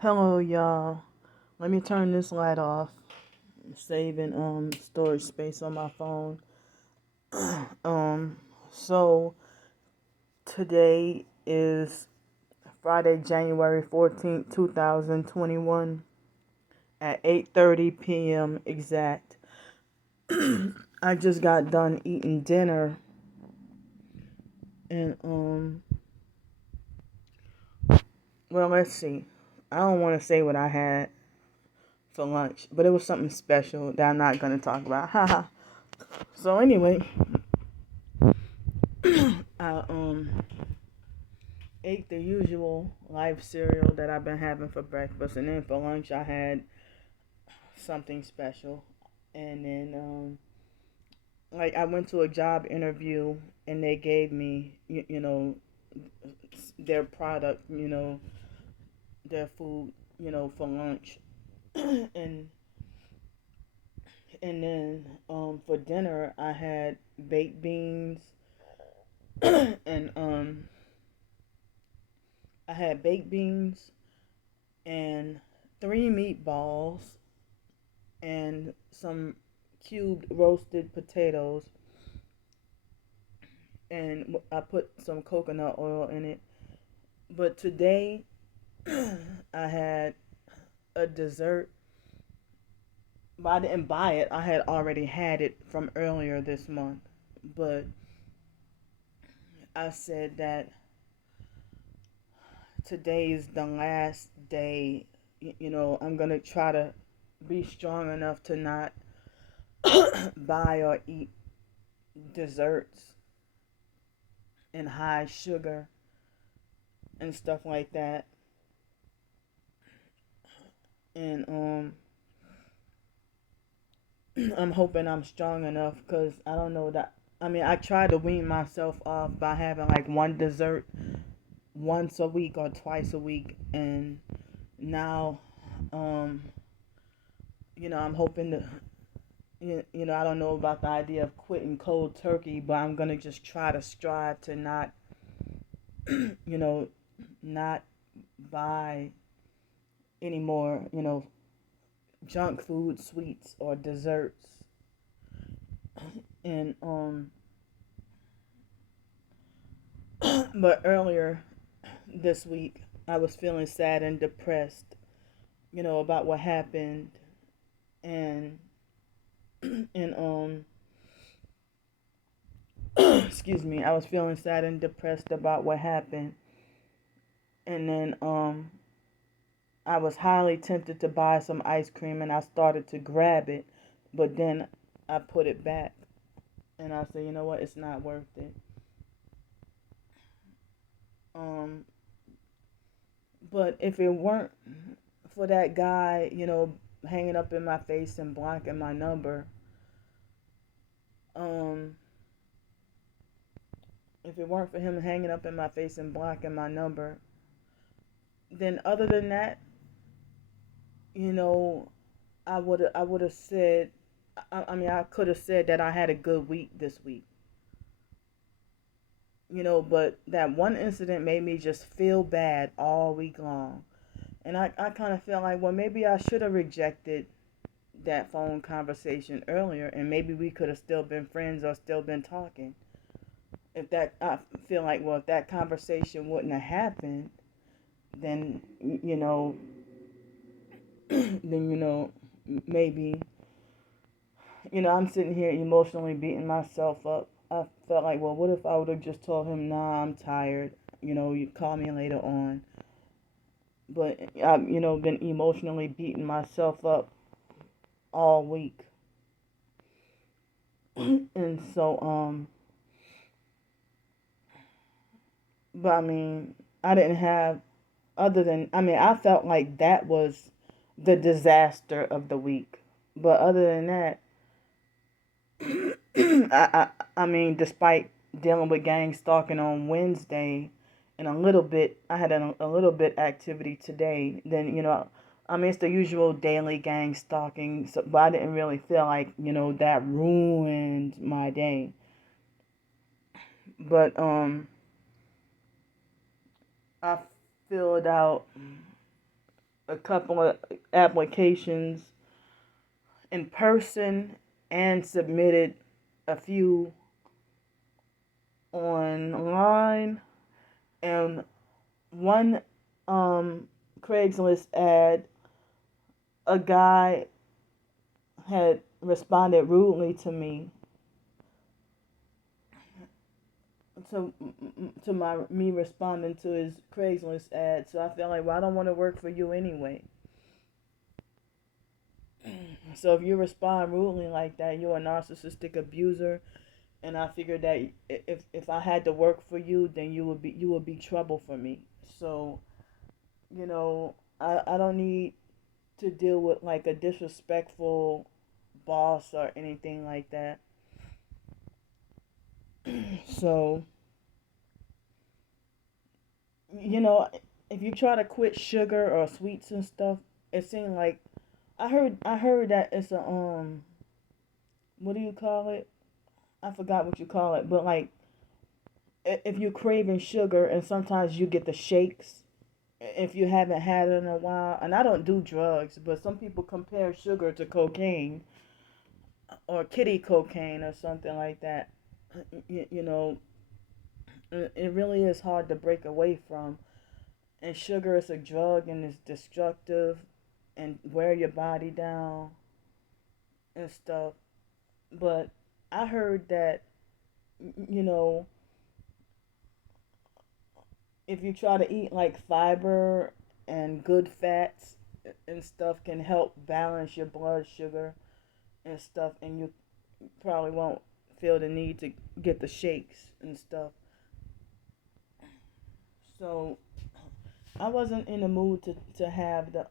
Hello, y'all. Let me turn this light off. I'm saving storage space on my phone. um so today is Friday, January 14th, 2021 at 8:30 p.m. exact. I just got done eating dinner and well, let's see. I don't want to say what I had for lunch, but it was something special that I'm not going to talk about. Haha. So anyway, I ate the usual life cereal that I've been having for breakfast, and then for lunch I had something special. And then like I went to a job interview, and they gave me their product, their food, for lunch. and and then for dinner I had baked beans and I had baked beans and three meatballs and some cubed roasted potatoes, and I put some coconut oil in it. But today I had a dessert, but I didn't buy it. I had already had it from earlier this month. But I said that today is the last day. I'm going to try to be strong enough to not buy or eat desserts and high sugar and stuff like that. And I'm hoping I'm strong enough, because I don't know that. I mean, I try to wean myself off by having like one dessert once a week or twice a week, and now, um, I'm hoping to. I don't know about the idea of quitting cold turkey, but I'm gonna just try to strive to not, you know, not buy any more, junk food, sweets, or desserts. And but earlier this week, I was feeling sad and depressed, about what happened, and and excuse me, I was feeling sad and depressed about what happened, and then I was highly tempted to buy some ice cream, and I started to grab it, but then I put it back, and I said, you know what, it's not worth it. Um, but if it weren't for that guy, hanging up in my face and blocking my number, um, if it weren't for him hanging up in my face and blocking my number, then other than that, you know, I would have said, I mean, I could have said that I had a good week this week, but that one incident made me just feel bad all week long. And I kind of feel like, well, maybe I should have rejected that phone conversation earlier, and maybe we could have still been friends or still been talking. I feel like, well, if that conversation wouldn't have happened, then, then, maybe, I'm sitting here emotionally beating myself up. I felt like, well, what if I would have just told him, nah, I'm tired, you call me later on. But I've, been emotionally beating myself up all week. And so, but I mean, I didn't have, I felt like that was the disaster of the week. But other than that, I mean, despite dealing with gang stalking on Wednesday, and I had a little bit activity today. Then, I mean, it's the usual daily gang stalking, so, but I didn't really feel like, that ruined my day. But I filled out a couple of applications in person and submitted a few online. And one Craigslist ad, a guy had responded rudely to me, to my me responding to his Craigslist ad. So I felt like, well, I don't want to work for you anyway. So if you respond rudely like that, you're a narcissistic abuser, and I figured that if I had to work for you, then you would be trouble for me. So I don't need to deal with like a disrespectful boss or anything like that. So you know, if you try to quit sugar or sweets and stuff, it seems like I heard that it's a what do you call it? I forgot what you call it, but like if you're craving sugar and sometimes you get the shakes if you haven't had it in a while. And I don't do drugs, but some people compare sugar to cocaine or kitty cocaine or something like that. You know, it really is hard to break away from. And sugar is a drug and it's destructive and wear your body down and stuff. But I heard that, you know, if you try to eat like fiber and good fats and stuff can help balance your blood sugar and stuff, and you probably won't feel the need to get the shakes and stuff. So I wasn't in the mood to have the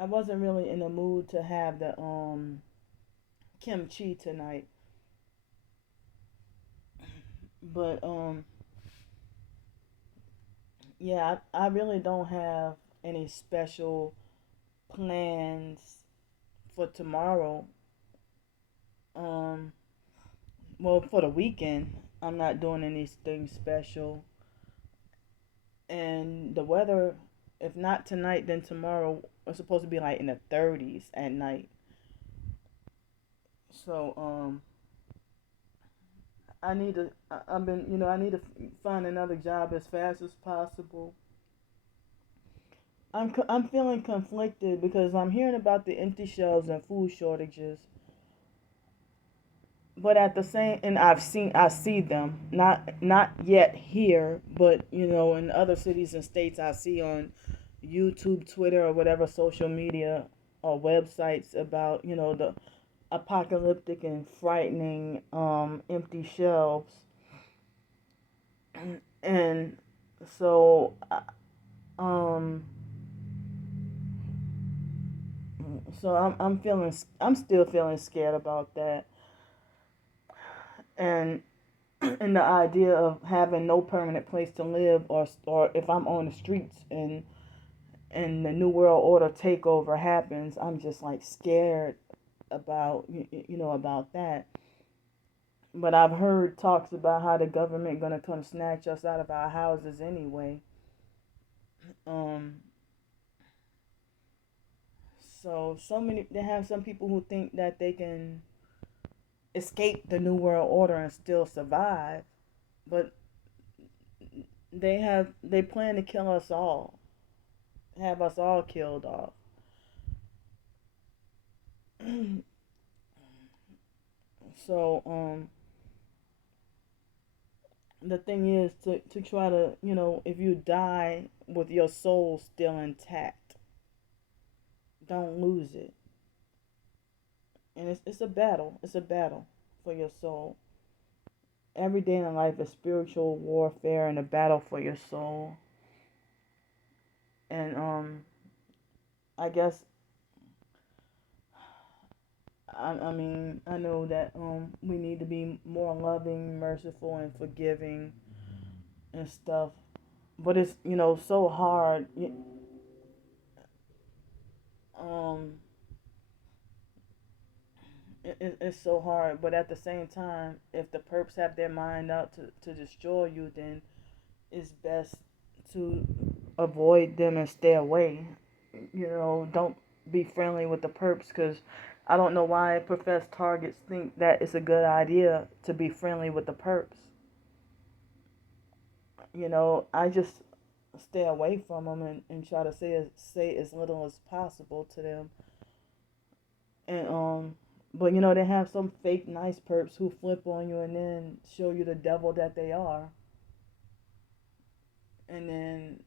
I wasn't really in the mood to have the kimchi tonight. But yeah, I really don't have any special plans for tomorrow. Um well, for the weekend, I'm not doing anything special. And the weather, if not tonight, then tomorrow, it's supposed to be like in the 30s at night. So I need to. I've been, I need to find another job as fast as possible. I'm feeling conflicted because I'm hearing about the empty shelves and food shortages, but at the same, and I see them, not yet here, but in other cities and states I see on YouTube, Twitter, or whatever social media or websites about the apocalyptic and frightening empty shelves. And so um I'm still feeling scared about that. And and the idea of having no permanent place to live, or if I'm on the streets and the new world order takeover happens, I'm just like scared about about that. But I've heard talks about how the government gonna come snatch us out of our houses anyway. Um, so many, they have some people who think that they can escape the new world order and still survive, but they plan to kill us all, have us all killed off. So the thing is to try to if you die with your soul still intact, don't lose it. And it's a battle. It's a battle for your soul. Every day in life is spiritual warfare and a battle for your soul. And I guess I mean I know that we need to be more loving, merciful, and forgiving and stuff. But it's so hard. Um, it's so hard. But at the same time, if the perps have their mind out to destroy you, then it's best to avoid them and stay away. Don't be friendly with the perps, because I don't know why professed targets think that it's a good idea to be friendly with the perps. I just stay away from them, and try to say as little as possible to them. And but they have some fake nice perps who flip on you and then show you the devil that they are. And then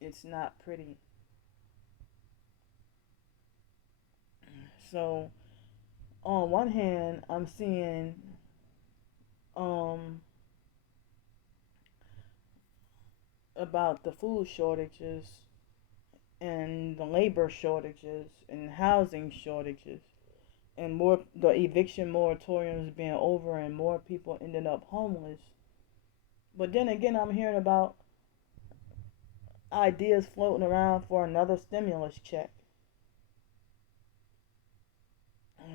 it's not pretty. So on one hand, I'm seeing um about the food shortages and the labor shortages and housing shortages, and more the eviction moratoriums being over and more people ending up homeless. But then again, I'm hearing about ideas floating around for another stimulus check.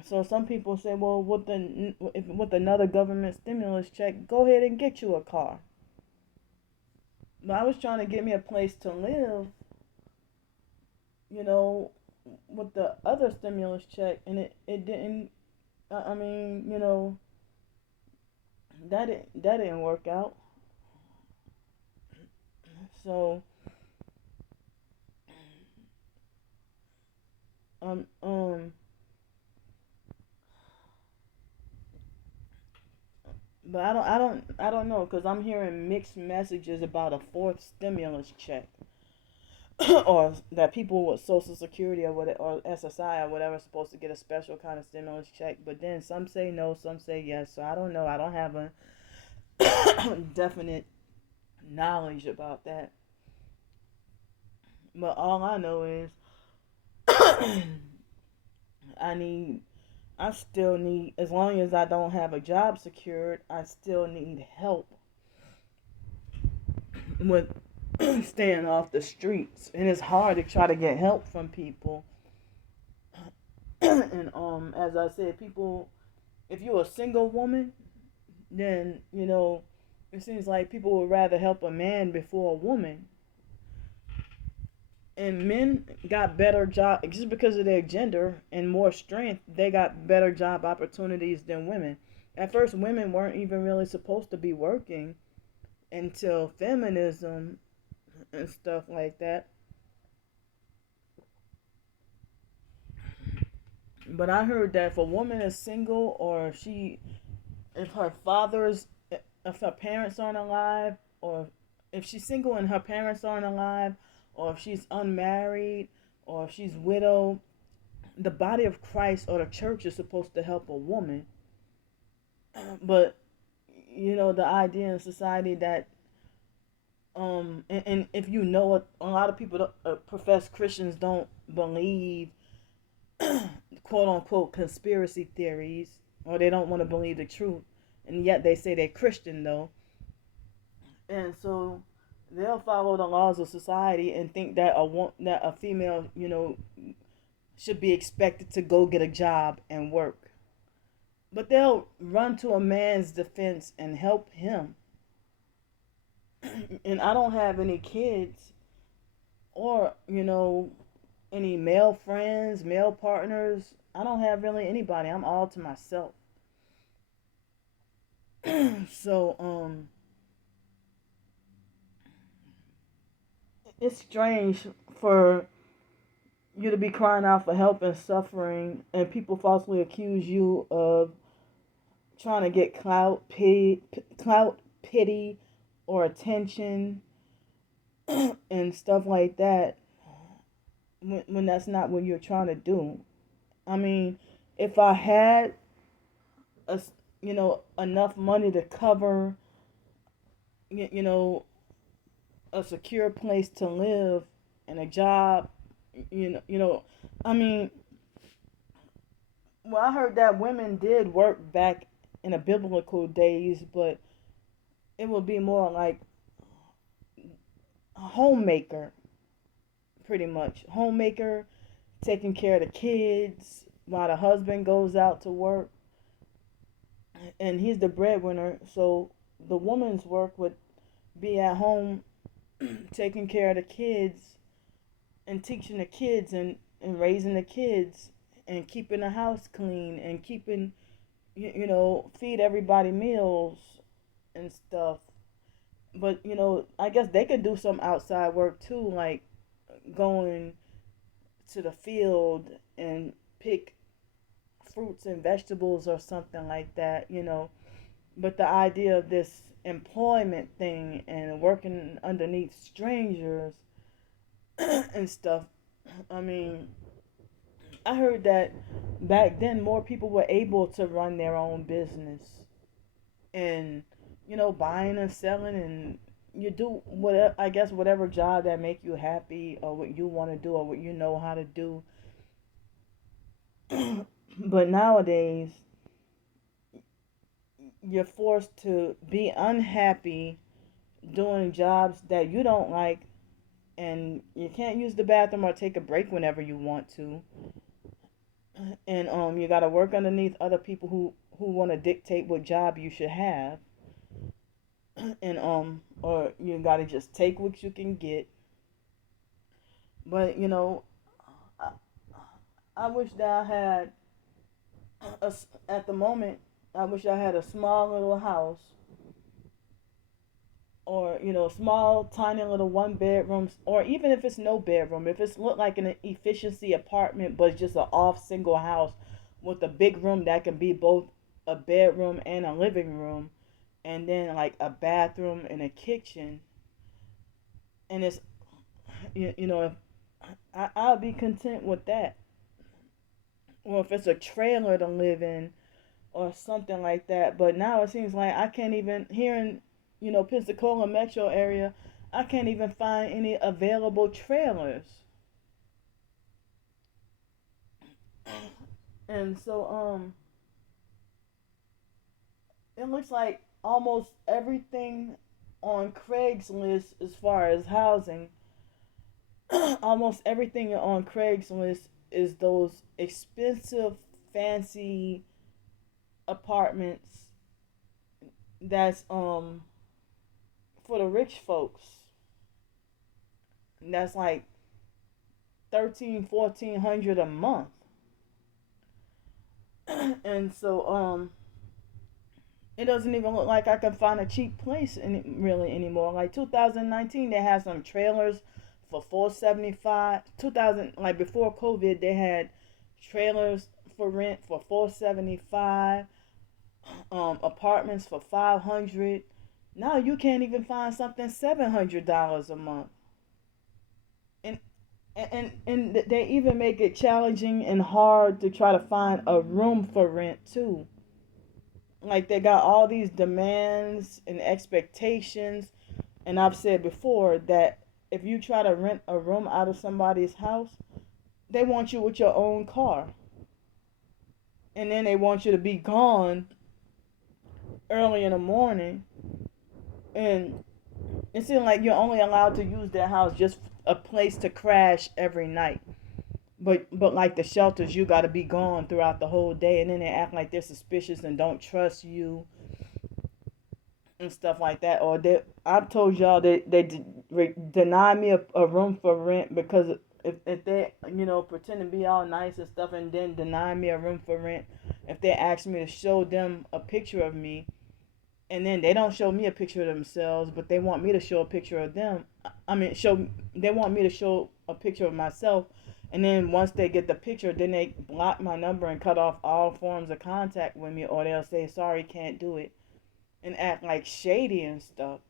So some people say, well, with another government stimulus check, go ahead and get you a car. But I was trying to get me a place to live, you know, with the other stimulus check, and it didn't. I mean, that didn't work out. So um um, but I don't know, because I'm hearing mixed messages about a fourth stimulus check. Or that people with Social Security or SSI or whatever are supposed to get a special kind of stimulus check. But then some say no, some say yes. So I don't know. I don't have a definite knowledge about that. But all I know is I need, I still need, as long as I don't have a job secured, I still need help with staying off the streets. And it's hard to try to get help from people. And as I said, people, if you're a single woman, then it seems like people would rather help a man before a woman. And men got better job just because of their gender and more strength. They got better job opportunities than women. At first, women weren't even really supposed to be working until feminism and stuff like that. But I heard that if a woman is single, or if her father's, if her parents aren't alive, or if she's single and her parents aren't alive, or if she's unmarried, or if she's widowed, the body of Christ or the church is supposed to help a woman. But the idea in society that and if a lot of people, professed Christians, don't believe quote unquote conspiracy theories, or they don't want to believe the truth, and yet they say they're Christian though. And so they'll follow the laws of society and think that a female, should be expected to go get a job and work. But they'll run to a man's defense and help him. And I don't have any kids, or, any male friends, male partners. I don't have really anybody. I'm all to myself. So, it's strange for you to be crying out for help and suffering, and people falsely accuse you of trying to get clout, pity, or attention, and stuff like that, when that's not what you're trying to do. I mean, if I had a, enough money to cover, you know, a secure place to live and a job, I mean, well, I heard that women did work back in the biblical days, but it would be more like a homemaker, pretty much. Homemaker, taking care of the kids while the husband goes out to work. And he's the breadwinner, so the woman's work would be at home, taking care of the kids and teaching the kids and raising the kids and keeping the house clean and keeping, feed everybody meals and stuff. But, I guess they could do some outside work too, like going to the field and pick fruits and vegetables or something like that. But the idea of this employment thing and working underneath strangers and stuff, I mean, I heard that back then more people were able to run their own business and, buying and selling, and you do whatever, I guess, whatever job that make you happy or what you want to do or what you know how to do. But nowadays you're forced to be unhappy doing jobs that you don't like, and you can't use the bathroom or take a break whenever you want to, and you got to work underneath other people who want to dictate what job you should have, and or you got to just take what you can get. But I, I wish that I had at the moment, I wish I had a small little house, or small tiny little one bedrooms, or even if it's no bedroom, if it's look like an efficiency apartment but it's just an off single house with a big room that can be both a bedroom and a living room, and then like a bathroom and a kitchen, and it's if I'll be content with that. Or if it's a trailer to live in or something like that. But now it seems like I can't even, here in Pensacola metro area, I can't even find any available trailers. And so it looks like almost everything on Craigslist as far as housing, almost everything on Craigslist is those expensive, fancy apartments that's for the rich folks. And that's like 1300-1400 a month. And so it doesn't even look like I can find a cheap place really anymore. Like 2019, they had some trailers for 475. 2000, like before COVID, they had trailers for rent for 475. Apartments for 500. Now you can't even find something $700 a month. And and they even make it challenging and hard to try to find a room for rent too. Like they got all these demands and expectations, and I've said before that if you try to rent a room out of somebody's house, they want you with your own car. And then they want you to be gone early in the morning, and it seems like you're only allowed to use their house just a place to crash every night. But like the shelters, you got to be gone throughout the whole day, and then they act like they're suspicious and don't trust you and stuff like that. Or I've told y'all deny me a room for rent because if they pretend to be all nice and stuff and then deny me a room for rent, if they ask me to show them a picture of me, and then they don't show me a picture of themselves, but they want me to show a picture of them. I mean, they want me to show a picture of myself, and then once they get the picture, then they block my number and cut off all forms of contact with me, or they'll say sorry, can't do it, and act like shady and stuff.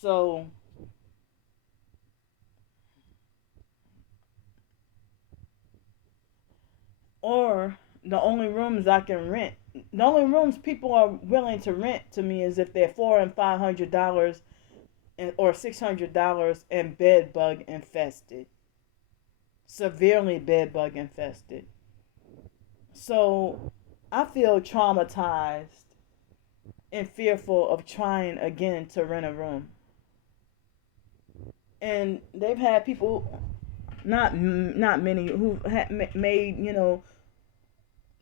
So or the only rooms I can rent, the only rooms people are willing to rent to me is if they're $400 and $500 or $600 and bed bug infested, severely bed bug infested. So I feel traumatized and fearful of trying again to rent a room. And they've had people, not many, who made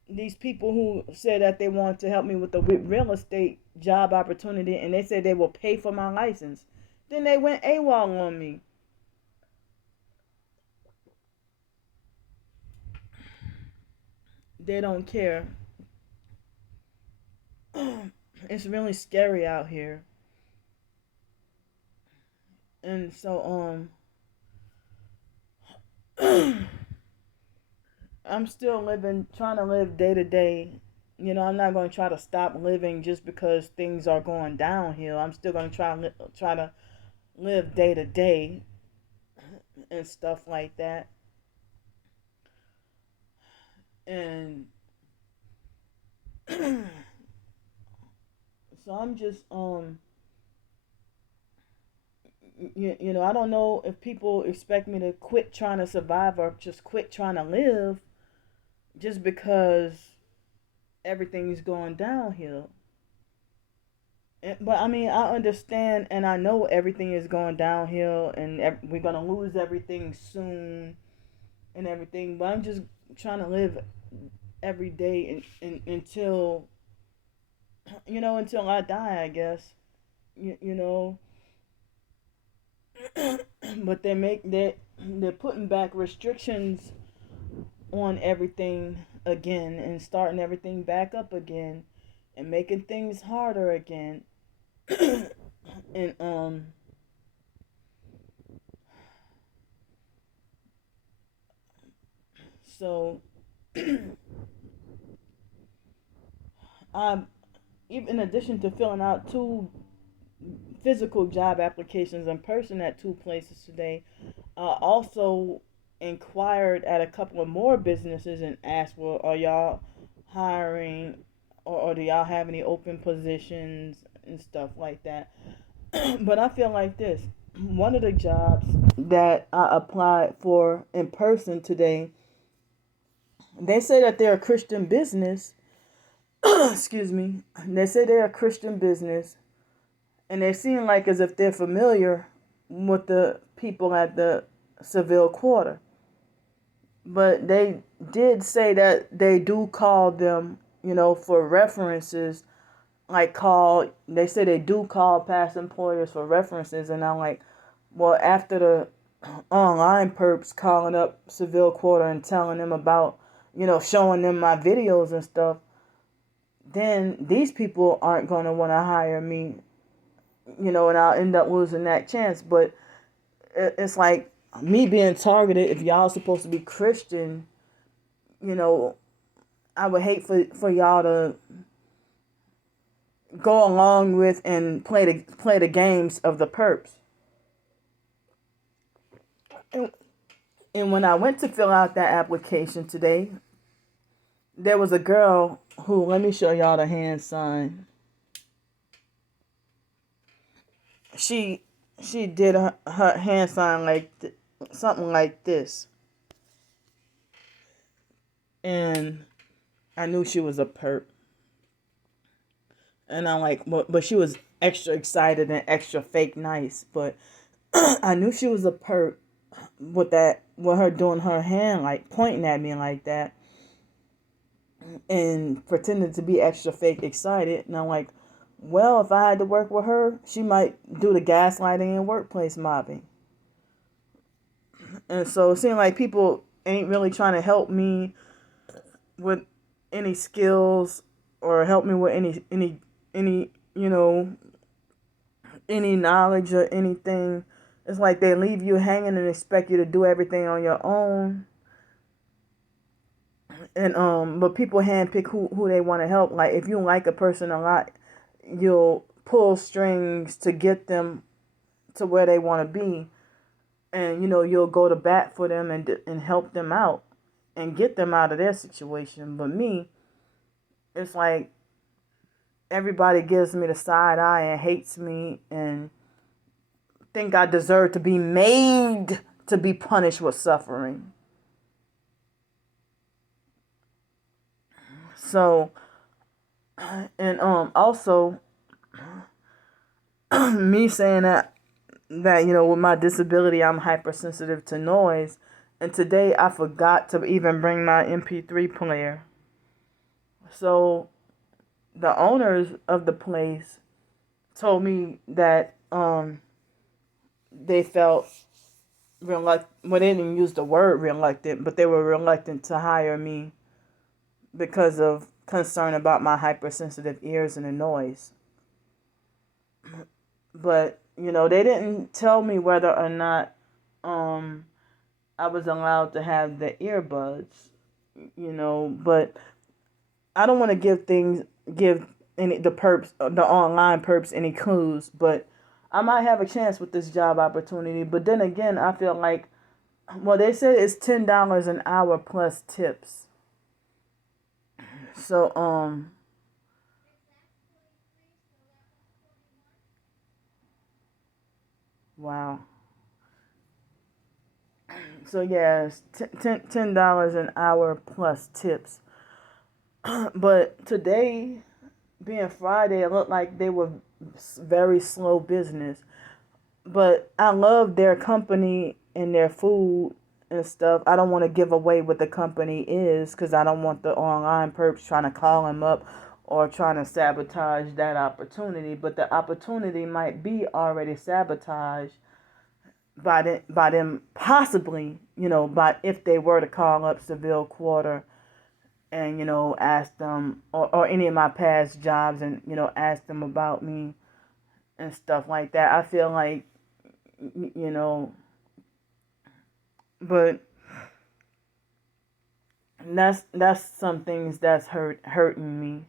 these people who said that they wanted to help me with the real estate job opportunity, and they said they will pay for my license. Then they went AWOL on me. They don't care. It's really scary out here. And so I'm still living, trying to live day to day. I'm not going to try to stop living just because things are going downhill. I'm still going to try to live day to day and stuff like that. And so I'm just I don't know if people expect me to quit trying to survive or just quit trying to live just because everything's going downhill. But I mean, I understand and I know everything is going downhill and we're going to lose everything soon and everything. But I'm just trying to live every day until, until I die, I guess. You know. But they're putting back restrictions on everything again and starting everything back up again and making things harder again. And so I'm, even in addition to filling out 2 physical job applications in person at 2 places today, also inquired at a couple of more businesses and asked, well, are y'all hiring, or do y'all have any open positions and stuff like that. But I feel like this. One of the jobs that I applied for in person today, they say that they're a Christian business. Excuse me. They say they're a Christian business, and they seem like as if they're familiar with the people at the Seville Quarter. But they did say that they do call them, for references. They say they do call past employers for references, and I'm like, well, after the online perps calling up Seville Quarter and telling them about, showing them my videos and stuff, then these people aren't going to want to hire me, and I'll end up losing that chance. But it's like me being targeted. If y'all supposed to be Christian, I would hate for y'all to go along with and play the games of the perps. And when I went to fill out that application today, there was a girl who, let me show y'all the hand sign. She did her hand sign like something like this. And I knew she was a perp. And I'm like, but she was extra excited and extra fake nice. But I knew she was a perp with her doing her hand, like pointing at me like that and pretending to be extra fake excited. And I'm like, well, if I had to work with her, she might do the gaslighting and workplace mobbing. And so it seemed like people ain't really trying to help me with any skills or help me with any any knowledge or anything. It's like they leave you hanging and expect you to do everything on your own. And but people handpick who they want to help. Like if you like a person a lot, you'll pull strings to get them to where they want to be, and you'll go to bat for them and help them out and get them out of their situation. But me, it's like everybody gives me the side eye and hates me and think I deserve to be made to be punished with suffering. So, and also me saying that with my disability I'm hypersensitive to noise, and today I forgot to even bring my MP3 player. So the owners of the place told me that they felt reluctant. Well, they didn't use the word reluctant, but they were reluctant to hire me because of concern about my hypersensitive ears and the noise. But they didn't tell me whether or not I was allowed to have the earbuds. But I don't want to give any the online perps any clues, but I might have a chance with this job opportunity. But then again, I feel like, well, they said it's $10 an hour plus tips. So wow. So yeah, it's $10 an hour plus tips. But today, being Friday, it looked like they were very slow business. But I love their company and their food and stuff. I don't want to give away what the company is because I don't want the online perps trying to call them up or trying to sabotage that opportunity. But the opportunity might be already sabotaged by them possibly, by if they were to call up Seville Quarter and ask them or any of my past jobs and ask them about me and stuff like that. I feel like you know but that's some things that's hurting me.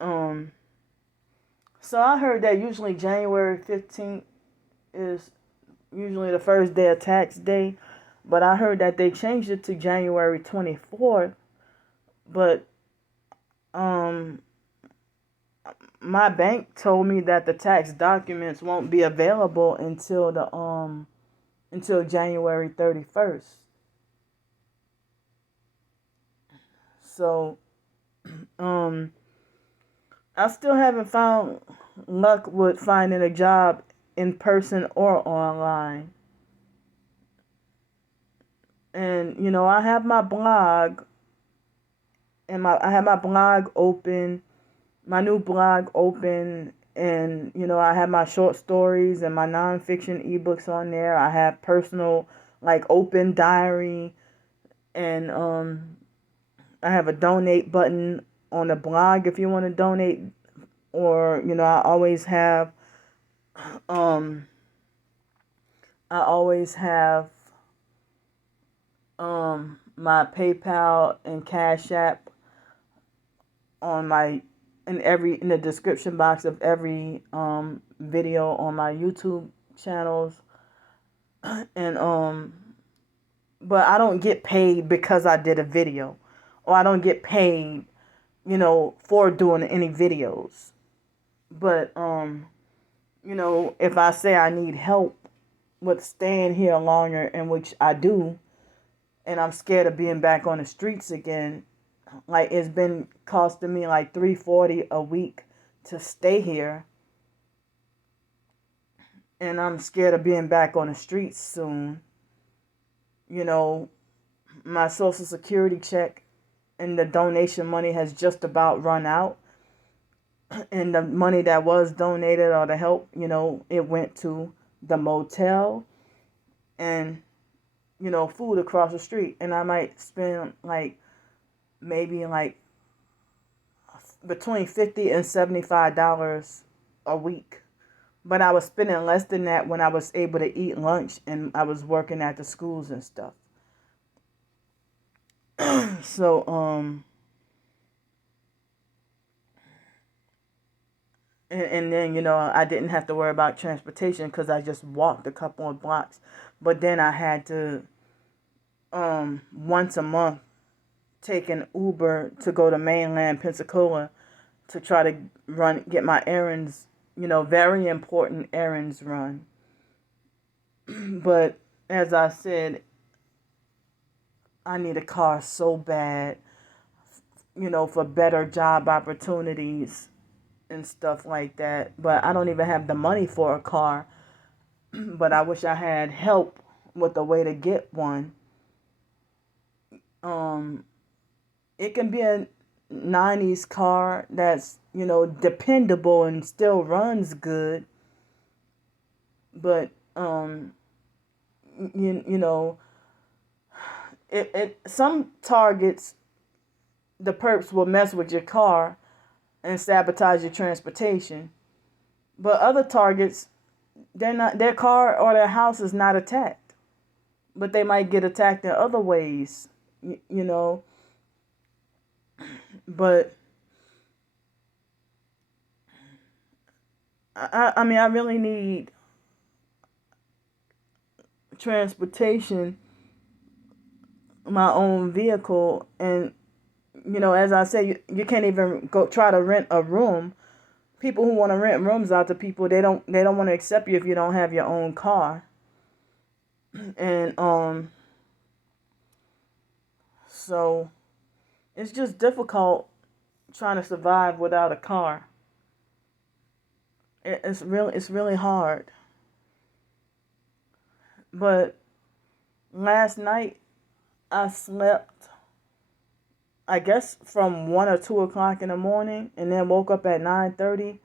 um so I heard that usually January 15th is usually the first day of tax day, but I heard that they changed it to January 24th. But um my bank told me that the tax documents won't be available until January 31st. So um I still haven't found luck with finding a job in person or online. And I have my blog and I have my blog open, my new blog open, and I have my short stories and my nonfiction ebooks on there. I have personal, like, open diary, and I have a donate button on the blog if you want to donate. Or I always have um I always have my PayPal and Cash App on my in the description box of every video on my YouTube channels. And but I don't get paid because I did a video, or I don't get paid for doing any videos. But if I say I need help with staying here longer, in which I do, and I'm scared of being back on the streets again, like, it's been costing me like $340 a week to stay here, and I'm scared of being back on the streets soon. My Social Security check and the donation money has just about run out, and the money that was donated or the help, it went to the motel and food across the street, and I might spend like maybe like between $50 and $75 a week. But I was spending less than that when I was able to eat lunch and I was working at the schools and stuff. So and then I didn't have to worry about transportation because I just walked a couple of blocks. But then I had to once a month take an Uber to go to mainland Pensacola to try to get my errands, very important errands run. But as I said, I need a car so bad, for better job opportunities and stuff like that. But I don't even have the money for a car. But I wish I had help with a way to get one. it can be a 90s car that's, dependable and still runs good, but you know, some targets, the perps will mess with your car and sabotage your transportation. But other targets, their car or their house is not attacked, but they might get attacked in other ways, you know. But I mean, I really need transportation, my own vehicle, and as I say, you can't even go try to rent a room. People who want to rent rooms out to people, they don't want to accept you if you don't have your own car. And so it's just difficult trying to survive without a car. It's really hard. But last night I slept, I guess, from 1 or 2 o'clock in the morning, and then woke up at 9:30,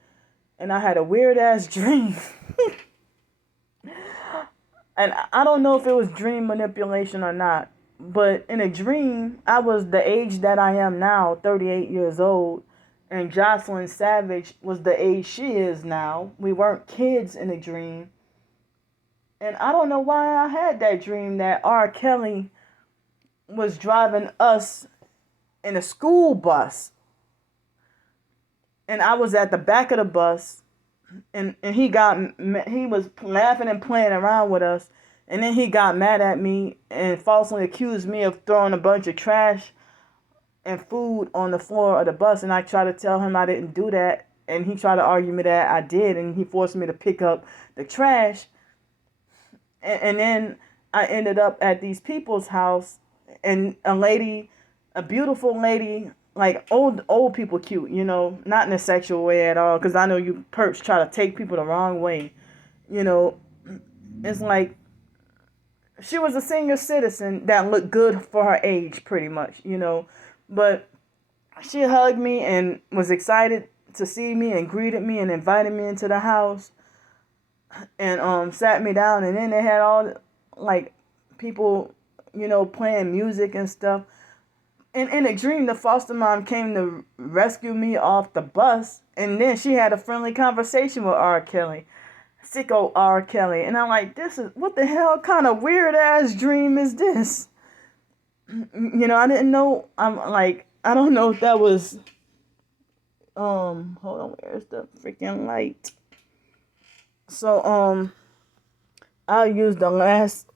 and I had a weird ass dream. And I don't know if it was dream manipulation or not, but in a dream, I was the age that I am now, 38 years old, and Jocelyn Savage was the age she is now. We weren't kids in a dream. And I don't know why I had that dream that R. Kelly was driving us in a school bus. And I was at the back of the bus, and he was laughing and playing around with us, and then he got mad at me and falsely accused me of throwing a bunch of trash and food on the floor of the bus, and I tried to tell him I didn't do that, and he tried to argue me that I did, and he forced me to pick up the trash, and then I ended up at these people's house, and a beautiful lady, like old people cute, not in a sexual way at all, because I know you perps try to take people the wrong way, it's like she was a senior citizen that looked good for her age, pretty much, but she hugged me and was excited to see me and greeted me and invited me into the house and sat me down, and then they had all like people, playing music and stuff. And in a dream, the foster mom came to rescue me off the bus, and then she had a friendly conversation with R. Kelly. Sicko R. Kelly. And I'm like, what the hell kind of weird ass dream is this? I didn't know. I'm like, I don't know if that was, hold on, where's the freaking light? So, I'll use the last,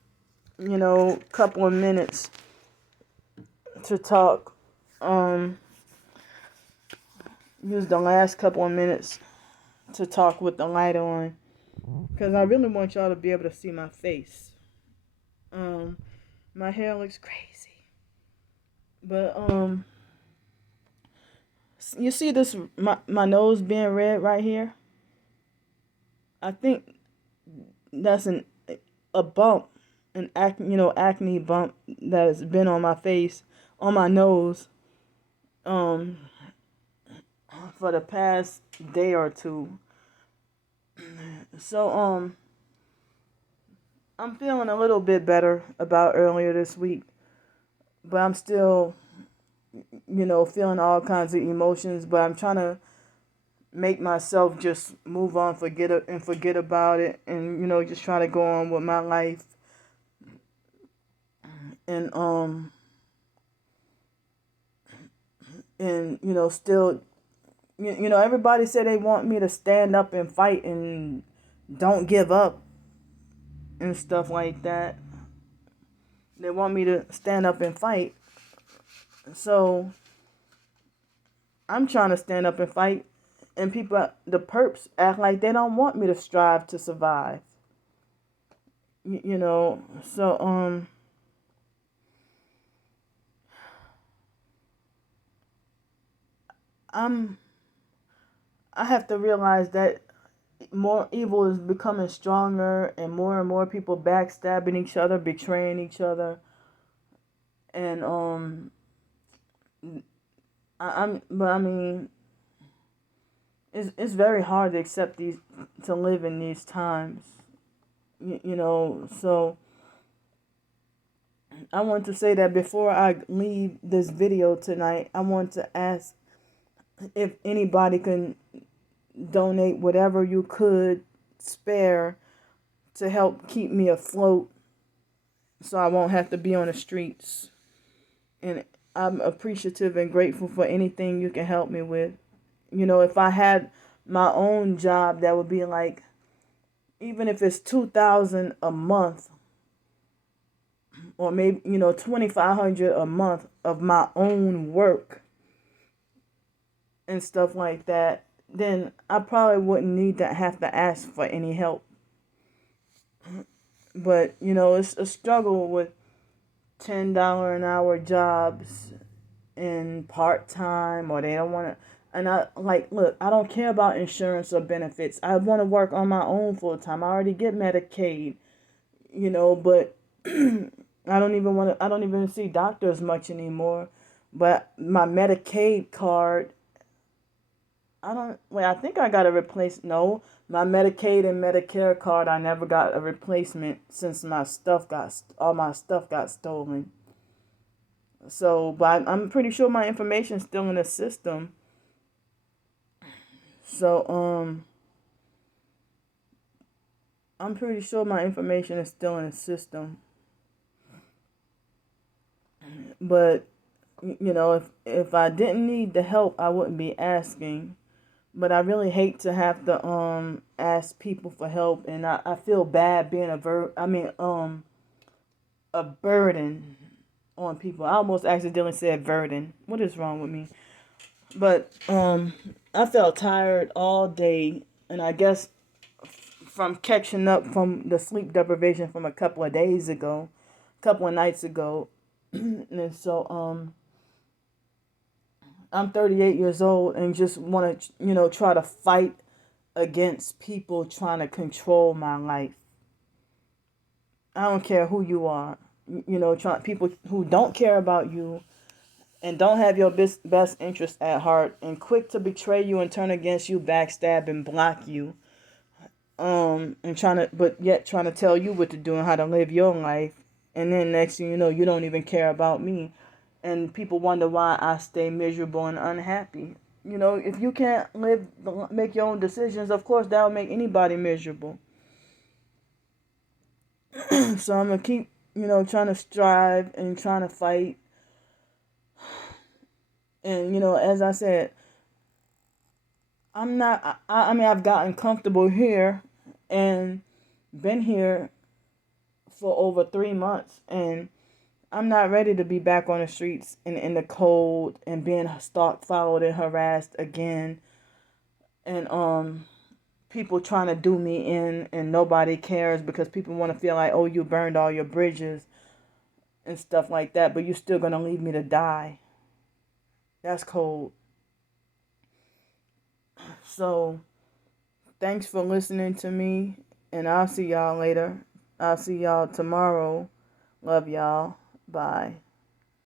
couple of minutes to talk. Use the last couple of minutes to talk with the light on, because I really want y'all to be able to see my face. My hair looks crazy, but you see this my nose being red right here. I think that's a bump, an acne bump that has been on my face, on my nose, for the past day or two. So I'm feeling a little bit better about earlier this week, but I'm still, feeling all kinds of emotions, but I'm trying to make myself just move on, forget about it, and just try to go on with my life. And still, everybody said they want me to stand up and fight and don't give up and stuff like that. They want me to stand up and fight. So I'm trying to stand up and fight, and people, the perps, act like they don't want me to strive to survive. So I have to realize that more evil is becoming stronger, and more people backstabbing each other, betraying each other, and but I mean, it's very hard to accept to live in these times. So I want to say that before I leave this video tonight, I want to ask if anybody can donate whatever you could spare to help keep me afloat so I won't have to be on the streets. And I'm appreciative and grateful for anything you can help me with. If I had my own job, that would be like, even if it's $2,000 a month, or maybe, $2,500 a month of my own work and stuff like that, then I probably wouldn't need to have to ask for any help. But, it's a struggle with $10 an hour jobs and part-time, or they don't want to. And look, I don't care about insurance or benefits. I want to work on my own full-time. I already get Medicaid, but I don't even see doctors much anymore. But my Medicaid card, I think I got a replace. No, my Medicaid and Medicare card, I never got a replacement since all my stuff got stolen. So, but I'm pretty sure my information is still in the system. So, I'm pretty sure my information is still in the system. But, if I didn't need the help, I wouldn't be asking. But I really hate to have to ask people for help, and I feel bad being a burden on people. I almost accidentally said burden. What is wrong with me? But I felt tired all day, and I guess from catching up from the sleep deprivation from a couple of nights ago. And so I'm 38 years old and just want to, try to fight against people trying to control my life. I don't care who you are. People who don't care about you and don't have your best interest at heart and quick to betray you and turn against you, backstab and block you. And trying to tell you what to do and how to live your life. And then next thing you know, you don't even care about me. And people wonder why I stay miserable and unhappy. If you can't make your own decisions, of course that'll make anybody miserable. So I'm gonna keep, trying to strive and trying to fight. And as I said, I'm not. I mean, I've gotten comfortable here and been here for over 3 months, and I'm not ready to be back on the streets in the cold and being stalked, followed, and harassed again. And people trying to do me in, and nobody cares because people want to feel like, oh, you burned all your bridges and stuff like that, but you're still gonna leave me to die. That's cold. So, thanks for listening to me, and I'll see y'all later. I'll see y'all tomorrow. Love y'all. Bye.